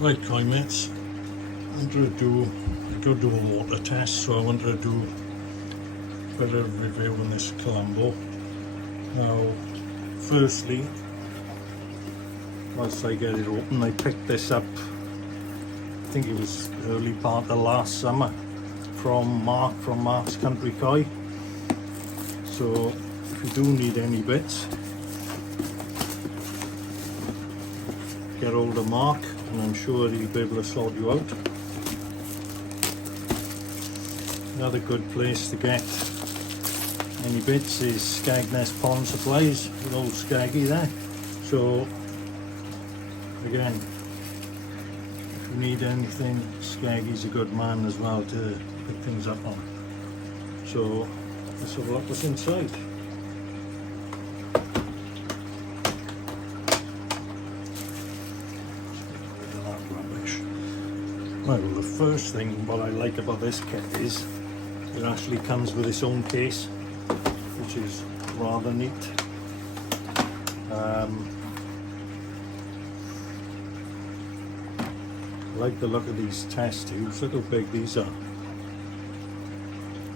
Right, mates, I'm going to do a water test, so I want to do a bit of review on this Colombo. Now, firstly, whilst I get it open, I picked this up, I think it was early part of last summer, from Mark's Country Koi. So, if you do need any bits, get hold of Mark, and I'm sure he'll be able to sort you out. Another good place to get any bits is Skegness Pond Supplies, with old Skaggy there. So again, if you need anything, Skaggy's a good man as well to pick things up on. So let's have a look what's inside. Well, the first thing what I like about this kit is it actually comes with its own case, which is rather neat. I like the look of these test tubes. Look how big these are.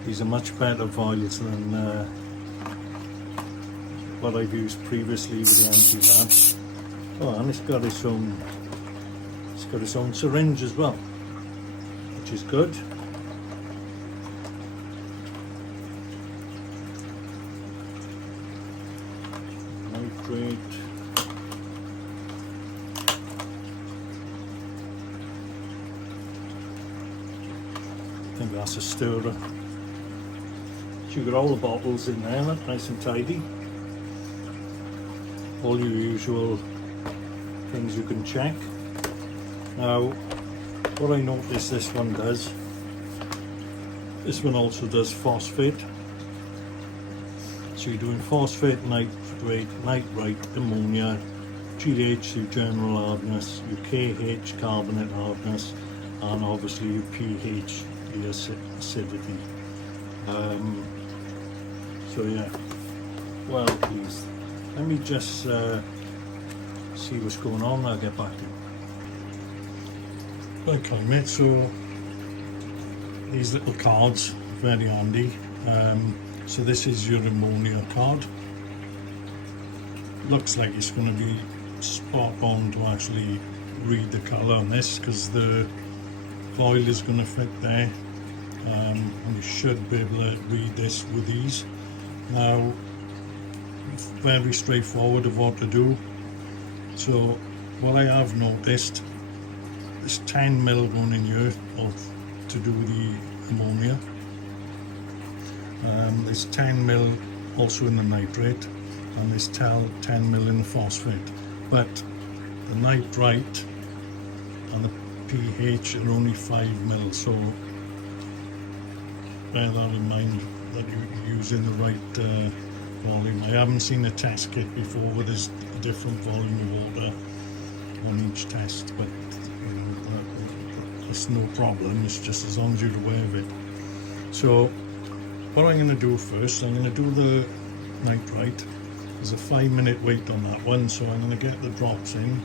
These are much better vials than what I've used previously with the anti-lab. Oh, and it's got its own syringe as well, which is good. Nitrate. I think that's a stirrer. So you've got all the bottles in there, look, nice and tidy. All your usual things you can check. Now, what I noticed this one does, this one also does phosphate. So you're doing phosphate, nitrate, ammonia, GH, your general hardness, your KH, carbonate hardness, and obviously your pH, your acidity. So yeah, well please, let me just see what's going on, I'll get back to you. Okay mate, so these little cards, very handy. So this is your ammonia card. Looks like it's going to be spot on to actually read the colour on this, because the foil is going to fit there, and you should be able to read this with ease. Now, very straightforward of what to do. So what I have noticed, there's 10 mil going in here to do the ammonia. There's 10 mil also in the nitrate, and there's 10 mil in the phosphate. But the nitrite and the pH are only 5 mil, so bear that in mind that you're using the right volume. I haven't seen a test kit before where there's a different volume of water on each test, but you know, it's no problem. It's just as long as you're aware of it. So what I'm going to do first, I'm going to do the nitrite. There's a 5-minute wait on that one, so I'm going to get the drops in.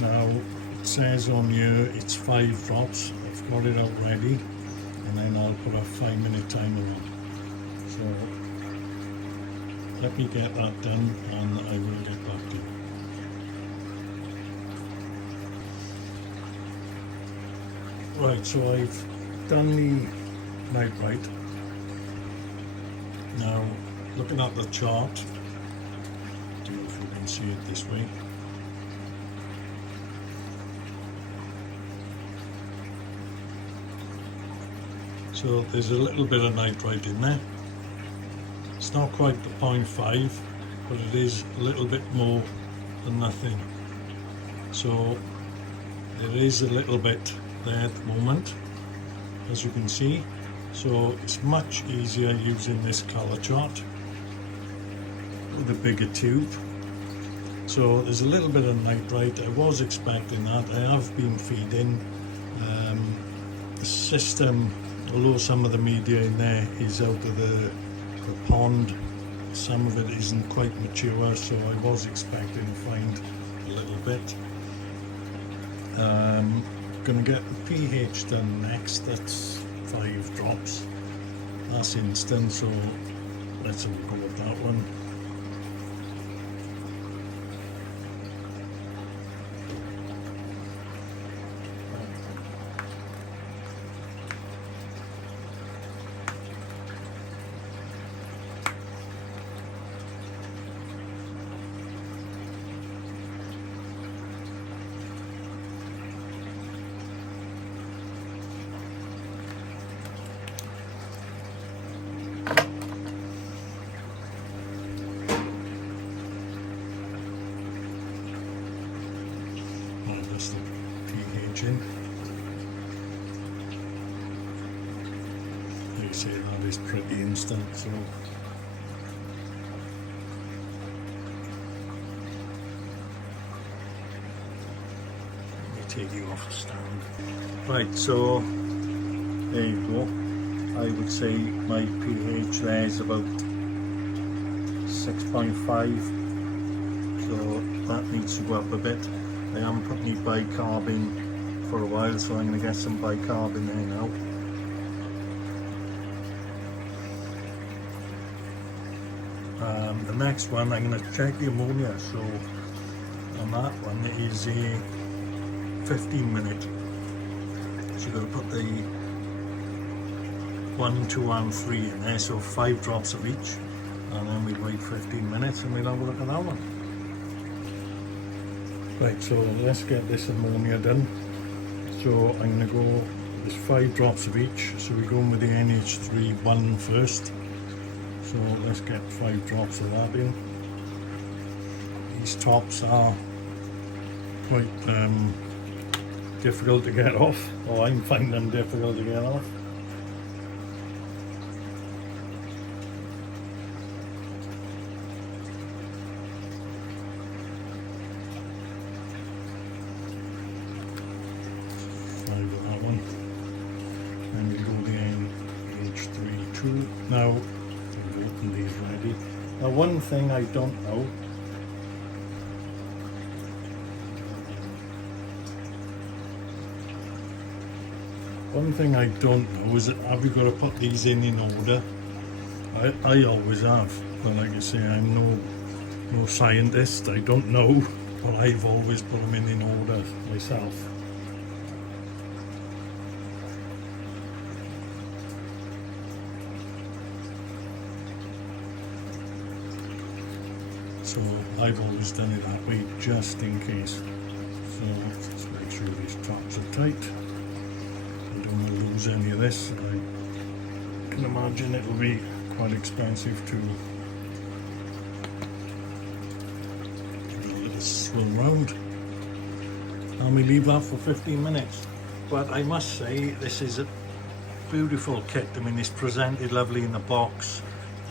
Now it says on here it's 5 drops. I've got it out ready, and then I'll put a 5-minute timer on. So let me get that done, and I will get back to you. Right, so I've done the nitrite. Now, looking at the chart, I don't know if you can see it this way. So there's a little bit of nitrite in there. It's not quite the 0.5, but it is a little bit more than nothing. So there is a little bit there at the moment, as you can see. So it's much easier using this color chart with a bigger tube. So there's a little bit of nitrite. I was expecting that. I have been feeding the system, although some of the media in there is out of the pond, some of it isn't quite mature, so I was expecting to find a little bit. Gonna get the pH done next. That's 5 drops. That's instant, so let's have a go with that one. Just the pH in. Like I say, that is pretty instant, so let me take you off the stand. Right, so there you go. I would say my pH there is about 6.5, so that needs to go up a bit. I am putting my bicarb in for a while, so I'm going to get some bicarb in there now. The next one, I'm going to check the ammonia. So on that one it is a 15 minute. So you've got to put the 1, 2 and 3 in there, so 5 drops of each, and then we wait 15 minutes and we'll have a look at that one. Right, so let's get this ammonia done. So I'm going to go, there's 5 drops of each, so we're going with the NH3 first. So let's get 5 drops of that in. These tops are quite difficult to get off, or I'm finding them difficult to get off. That one, and we go the NH3 now. I've opened these already. Now, one thing I don't know, is that have you got to put these in order? I always have, but like I say, I'm no scientist. I don't know, but I've always put them in order myself. So I've always done it that way, just in case. So let's make sure these tops are tight. I don't want to lose any of this. I can imagine it will be quite expensive to give it a little swim round. And we leave that for 15 minutes. But I must say, this is a beautiful kit. I mean, it's presented lovely in the box.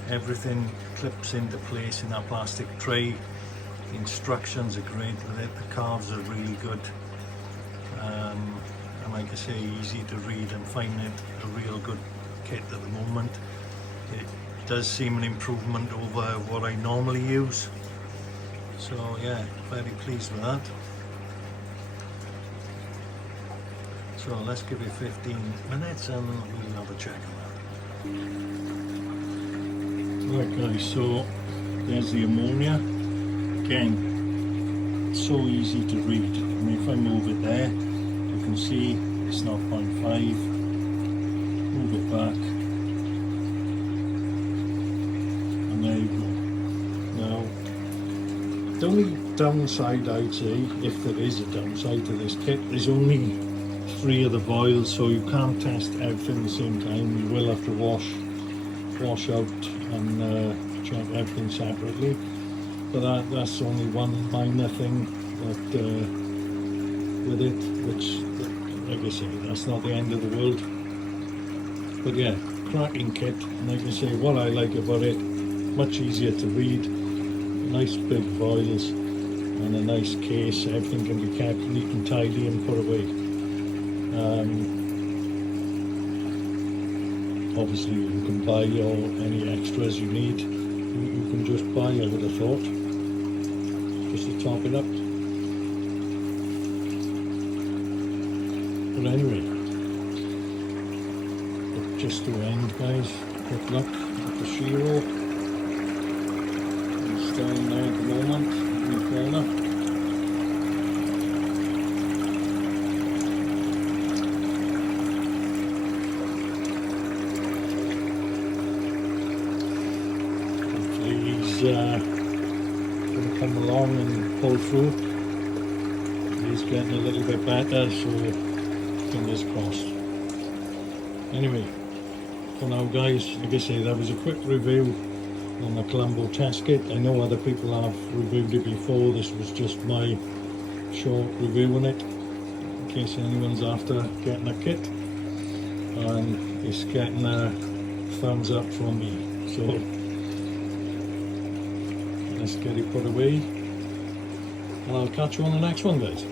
Everything clips into place in that plastic tray. The instructions are great with it. The carves are really good. And like I say, easy to read. I'm finding it a real good kit at the moment. It does seem an improvement over what I normally use. So yeah, very pleased with that. So let's give it 15 minutes and we'll have a check on that. Right guys, so there's the ammonia. Again, so easy to read. I mean, if I move it there, you can see it's not 0.5. Move it back, and there you go. Now, the only downside, I'd say, if there is a downside to this kit, there's only 3 of the vials, so you can't test everything at the same time. You will have to wash out and check everything separately. But that's only one minor thing that with it, which, like I say, that's not the end of the world. But yeah, cracking kit. And like I say, what I like about it, much easier to read, nice big vials, and a nice case. Everything can be kept neat and tidy and put away. Obviously you can buy any extras you need. You can just buy, I would have thought, just to top it up. But anyway, but just to end, guys, good luck with the Shiro. It's down there at the moment, in the corner. He's going to come along and pull through. He's getting a little bit better, so fingers crossed. Anyway, for now, guys, like I say, that was a quick review on the Colombo Test Kit. I know other people have reviewed it before. This was just my short review on it, in case anyone's after getting a kit. And it's getting a thumbs up from me. So let's get it put away, and I'll catch you on the next one, guys.